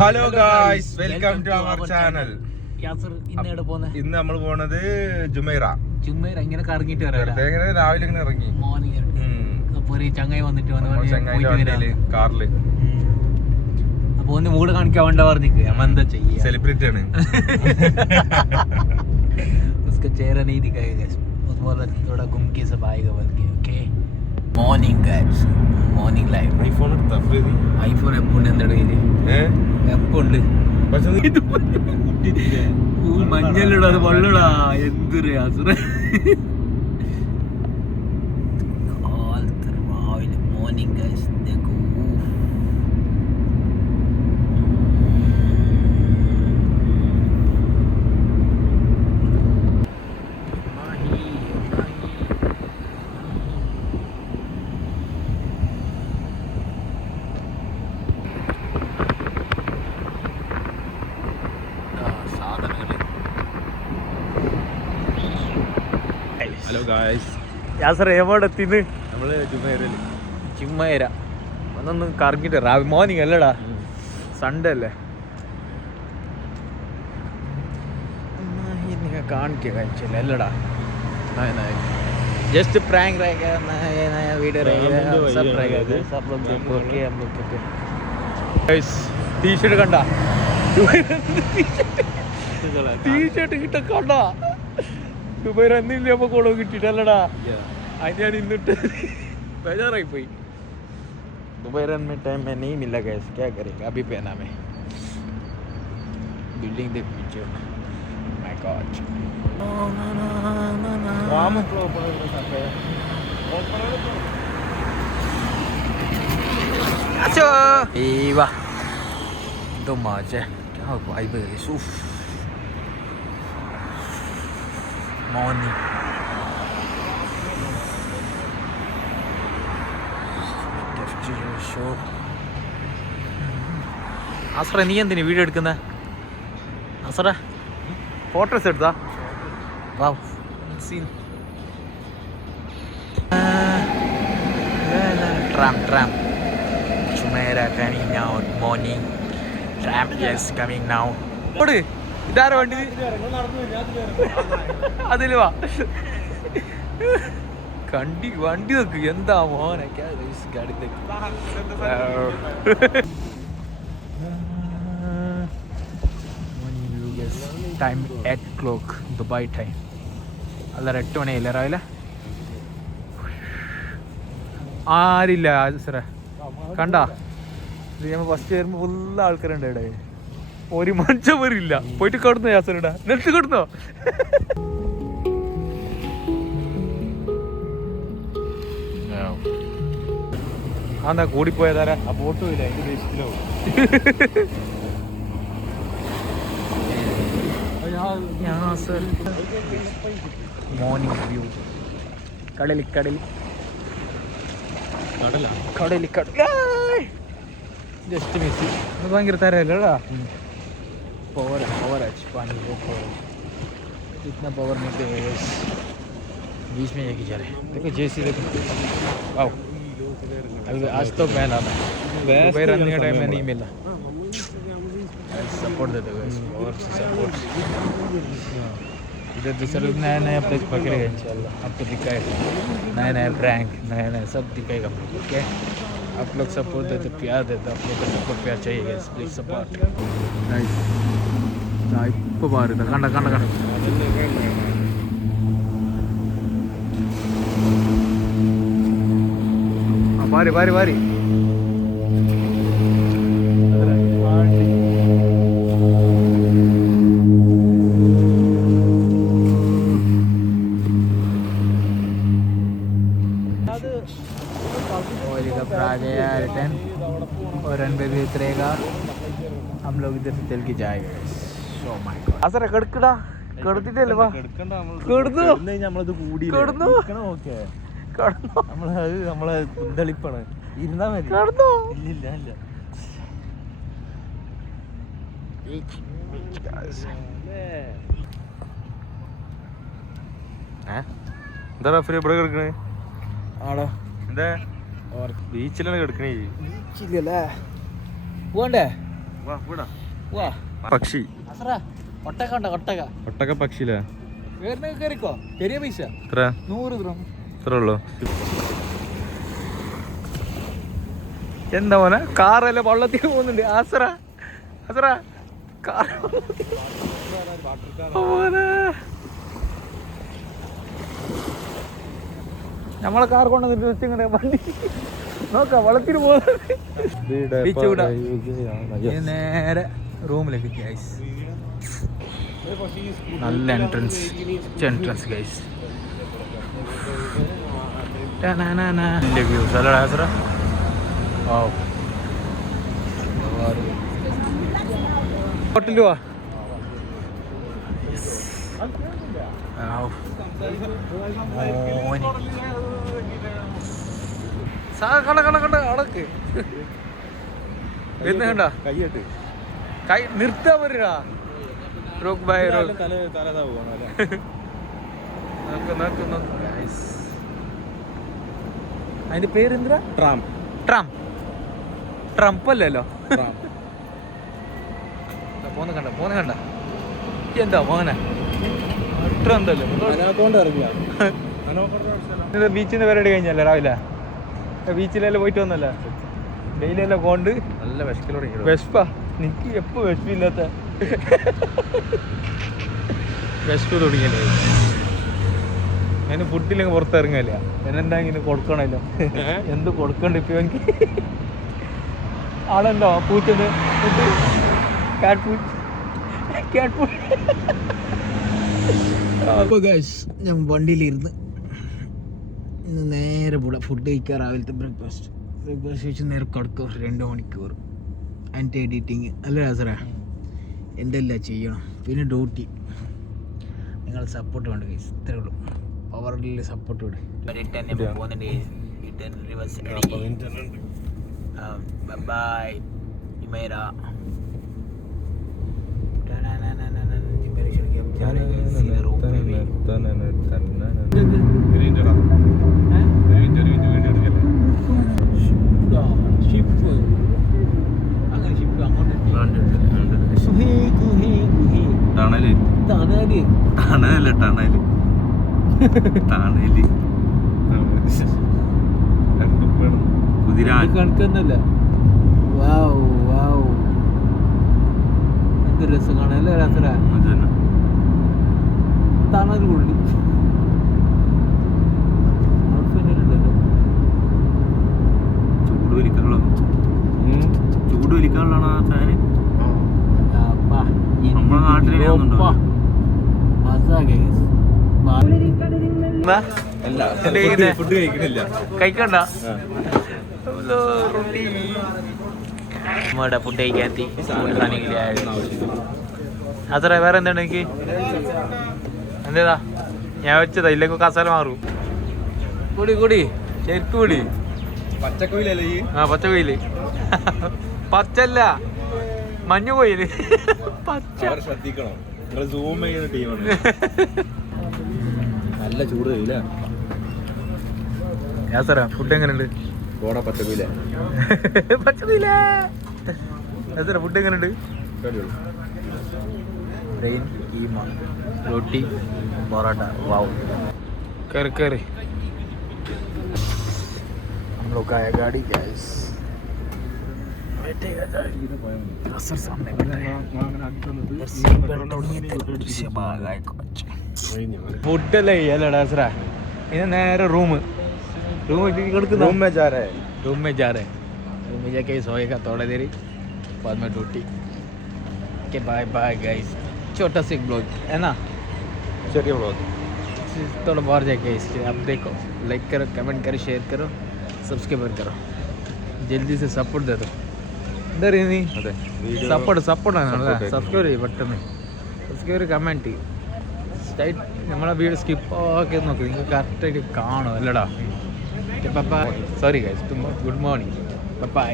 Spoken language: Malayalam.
Hello guys, welcome to our channel. ഇന്ന് നമ്മൾ പോണത് ജുമൈറ ഇങ്ങനെ കറങ്ങിട്ട് രാവിലെ ഇങ്ങനെ ഇറങ്ങി ചങ്ങായി വന്നിട്ട് കാറില്. അപ്പൊ ഒന്ന് മൂട് കാണിക്കാൻ വേണ്ട പറഞ്ഞിക്ക് എന്താ ചെയ്യാ, സെലിബ്രിറ്റി ആണ്. उसका चेहरा नहीं दिखाएगा गाइस, उस बोला थोड़ा घूम के सब आएगा बोल के. Okay morning guys, morning live. IPhone എടുത്താ ഫ്രീ? ഐഫോൺ എപ്പോണ്ട് എന്താ കയ്യില് എപ്പോണ്ട് മഞ്ഞളിടാ, അത് വെള്ളടാ എന്തൊരു അസുര. Morning guys, hello guys, Yasir എവിടെ എത്തിന്ന്? നമ്മള് ജുമൈറയില്. ചുമ്മാര ഒന്നൊന്ന് കറങ്ങിട്ട് മോർണിംഗ് അല്ലടാ, സൺഡേ അല്ലേ. കാണിക്കുക കഴിച്ചില്ല അല്ലടാ, जस्ट प्रैंक रहेगा, नया नया वीडियो रहेगा, सब रहेगा सब लोग देखो. ओके हम लोग ओके गाइस, टी-शर्ट കണ്ടാ, टी-शर्ट കിട്ട കണ്ടാ, ദുബൈ റന്നില്ല അപ്പൊ കൊളോ കിട്ടിട്ടല്ലടാ. അത് ഞാൻ ഇന്നിട്ട് ബേജാറായി പോയി. दुबई रन में टाइम में नहीं मिला गैस, क्या करेगा, अभी पहना मैं. बिल्डिंग देख पीछे, माय गॉड. अच्छा वाह, तो मजा है, क्या वाइब है गाइस. उफ, मॉर्निंग ഷോ. അസറ നീ എന്തിനാ വീഡിയോ എടുക്കുന്ന? അസറ ഫോട്ടോസ് എടുത്താ? വാവ് scene. tram Jumeirah coming now, morning tram is coming now. ഓട്, ഇതാരാ വണ്ടി? അതില് വാ, കണ്ടി വണ്ടി നോക്ക് എന്താ മോനെ. ഗാഡി ടൈം 8 o'clock ദുബായ് ടൈം. അല്ല 8 മണിയല്ലേ രാവിലെ. ആരില്ല സാറേ, കണ്ടാ നമ്മൾ ഫസ്റ്റ് വരുമ്പോൾ ഫുള്ള് ആൾക്കാരുണ്ട് ഇവിടെ. ഒരു മനുഷ്യൻ വരില്ല. പോയിട്ട് കിടന്നോ യാസറിടാ, നെൽത്ത് കിടന്നോ. അതാ കൂടിപ്പോയതാരാ, ആ ബോട്ട് പോയില്ല, അതിന്റെ ദേശത്തിലാവും. മോർണിംഗ് വ്യൂ, കടലി കടലി കടലി കടലി. ജസ്റ്റ് മിസ്, ഭയങ്കര തരല്ലേടാ. പോരാ പോരാ पानी वो इतना पावर नहीं देगा. बीच में एक ही जा रहे, देखो जैसी देखो. वाओ, अभी आज तो पहला था, दुबई रन के टाइम में नहीं मिला. सपोर्ट दे दो गाइस, और सपोर्ट. इधर दूसरे नया नया प्लेस पकड़ेगा इंशाल्लाह. आपको दिखाएगा नया नया प्रैंक, नया नया सब दिखाएगा. ओके, आप लोग सपोर्ट देते, प्यार देते. आप लोग का सपोर्ट प्यार चाहिए गाइस, प्लीज सपोर्ट. नाइस. ഇപ്പോൾ മാറില്ല, കണ്ട കണ്ട കണ്ട. മാറി മാറി മാറി. और रनवे भी उतरेगा, हम लोग इधर से चल के जाएगा. അസറ കിടക്കടാ, കിടത്തിട്ടല്ലേ വാ, കിടന്നു കിടന്നു കിടന്നു. നമ്മളെ കുന്തളിപ്പാണ്, ഇരുന്നാ മതി. കിടന്നു ഇല്ല ഇല്ല. എന്താ റഫറി ഇവിടെ കിടക്കണേ? ആടോ എന്താ ബീച്ചിലാണ് കിടക്കണേ? ബീച്ചില്ലല്ലേ പോണ്ടേ? പക്ഷി ഒട്ടക ഉണ്ടോ ഒട്ടക ഒട്ടക പക്ഷിയില്ലേ കയറിക്കോ ചെറിയ പൈസ എത്ര 100 ദ്രം ഇത്ര ഉള്ളു എന്താ മോനെ കാറല്ല വള്ളത്തിൽ പോകുന്നുണ്ട് ആസറ കാർ നമ്മളെ കാർ കൊണ്ടുവന്നിട്ട് വെച്ചിങ്ങനെ വണ്ടി നോക്കാം വള്ളത്തിൽ പോകുന്നത് നേരെ റൂമിലേക്ക് ഗൈസ് നല്ല എൻട്രൻസ് ഗൈസ് വ്യൂസ് അല്ലടാ ആസറ ഹോട്ടലിൽ പോവാ കണ്ട അടക്ക് കണ്ട കൈ നിർത്താൻ പറ്റാ അതിന്റെ പേരെന്താ ട്രംപ് അല്ലല്ലോ പോന്ന കണ്ട എന്താ മോനെ ബീച്ചിൽ നിന്ന് പരിപാടി കഴിഞ്ഞല്ലേ രാവിലെ ബീച്ചിലെല്ലാം പോയിട്ട് വന്നല്ലേ ഡെയിലി എല്ലാം കൊണ്ട് നല്ല വിശപ്പാ നിക്ക് എപ്പോ വിശപ്പില്ലാത്ത വിശപ്പ് തുടങ്ങിയല്ലേ ഞാൻ ഫുഡില്ലെങ്കിൽ പുറത്തിറങ്ങല്ല എന്നെന്താ ഇങ്ങനെ കൊടുക്കണല്ലോ എന്ത് കൊടുക്കണ്ട ഇപ്പൊ എനിക്ക് ആളുണ്ടോ പൂച്ചത് അപ്പോൾ ഗൈസ് ഞാൻ വണ്ടിയിലിരുന്ന് ഇന്ന് നേരെ പോടാ ഫുഡ് കഴിക്കാൻ രാവിലത്തെ ബ്രേക്ക്ഫാസ്റ്റ് കഴിച്ച് നേരെ കിടക്കും 2 മണിക്കൂർ അതിൻ്റെ എഡിറ്റിങ് അല്ല രാസറ എൻ്റെ എല്ലാം ചെയ്യണം പിന്നെ ഡ്യൂട്ടി നിങ്ങൾ സപ്പോർട്ട് വേണ്ട ഗൈസ് ഇത്രേ ഉള്ളൂ പവറിൽ സപ്പോർട്ട് വേണം ബൈ ഇമേര കണക്കൊന്നല്ല എന്ത് രസം കാണാല്ലേ രാത്രി തണൽ കൊള്ളി ചൂട് വലിക്കാനുള്ളതാണോ ഫാന് നമ്മുടെ നാട്ടിൽ ഫുഡ് കഴിക്കണില്ല കഴിക്കണ്ട നമ്മുടെ ഫുഡ് കഴിക്കാത്തി അത്ര വേറെ എന്താണ് എനിക്ക് എന്തേതാ ഞാൻ വെച്ചതാ ഇല്ലെങ്കിൽ കസാല മാറും കൂടി ശരിക്കും കൂടി പച്ചക്കോയിലല്ലേ ആ പച്ചക്കോയില് പച്ചല്ല മഞ്ഞ കോയില് പച്ച ശ്രദ്ധിക്കണം നിങ്ങൾ സൂം ചെയ്യുന്ന ടീമാണ് നല്ല ചൂട് കഴിയില്ല ഫുഡ് എങ്ങനെയുണ്ട് പച്ചക്കോയില ഫുഡ് എങ്ങനെയുണ്ട് ബ്രെയിൻ കീമ റൊട്ടി പൊറോട്ട വാവ് കയറി हम लोग का है गाड़ी गैस फुडल अल्लाह इन नेरे रूम में जा रहे रूम में जाके सोएगा थोड़ा देर बाद में ड्यूटी के बाय गाइस छोटा सा ब्लॉग है ना ചെറിയ വ്ളോഗ് थोड़ा बाहर जाके आप देखो लाइक करो कमेंट करो शेयर करो सब्सक्राइब करो जल्दी से सपोर्ट दे दो इधर ही नहीं സപ്പോർട്ട് ആണല്ലേ സബ്സ്ക്രൈബ് ചെയ്യും പെട്ടെന്ന് സബ്സ്ക്രൈബ് കമൻറ്റ് സ്ട്രൈറ്റ് നമ്മളെ വീഡിയോ സ്കിപ്പ് ആക്കി നോക്കി നിങ്ങൾക്ക് കറക്റ്റായിട്ട് കാണും അല്ലടാ sorry guys good morning by